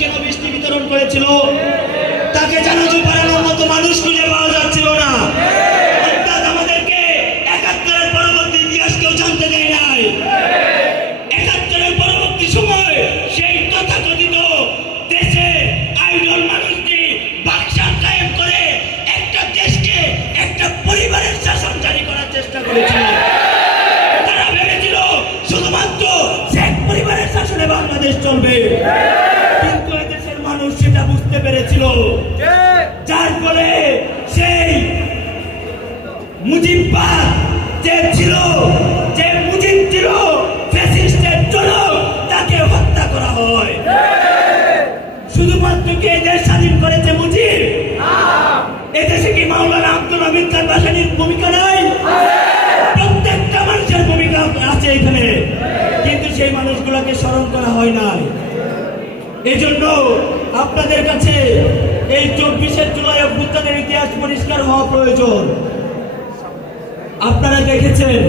কেন বৃষ্টি বিতরণ করেছিল? তাকে জানাজা পড়ানোর মতো মানুষ খুঁজে পাওয়া যাচ্ছিল না। অর্থাৎ আমাদেরকে ৭১-এর পরবর্তী ইতিহাস কেউ জানতে দেয় নাই। ৭১-এর পরবর্তী সময় সেই তথাকথিত দেশে আইডল মানুষটি বাকশাল কায়েম করে একটা দেশকে একটা পরিবারের শাসন জারি করার চেষ্টা করেছিল। তারা ভেবেছিল শুধুমাত্র শেখ পরিবারের শাসনে বাংলাদেশ চলবে, কিন্তু এদেশের মানুষ সেটা বুঝতে পেরেছিল, যার ফলে সেই মুজিববাদ যে মুজিব ছিল ফ্যাসিস্টের জনক, তাকে হত্যা করা হয়। শুধুমাত্র কি এদেশ স্বাধীন করেছে মুজিব? এদেশে কি মাওলানা আব্দুল হামিদ খান ভাসানীর ভূমিকা নাই? প্রত্যেকটা মানুষের ভূমিকা আছে এখানে, কিন্তু সেই মানুষগুলোকে স্মরণ করা হয় নাই। এজন্য আপনাদের কাছে এই ২৪শে জুলাই অভ্যুত্থানের ইতিহাস পরিষ্কার হওয়া প্রয়োজন। আপনারা দেখেছেন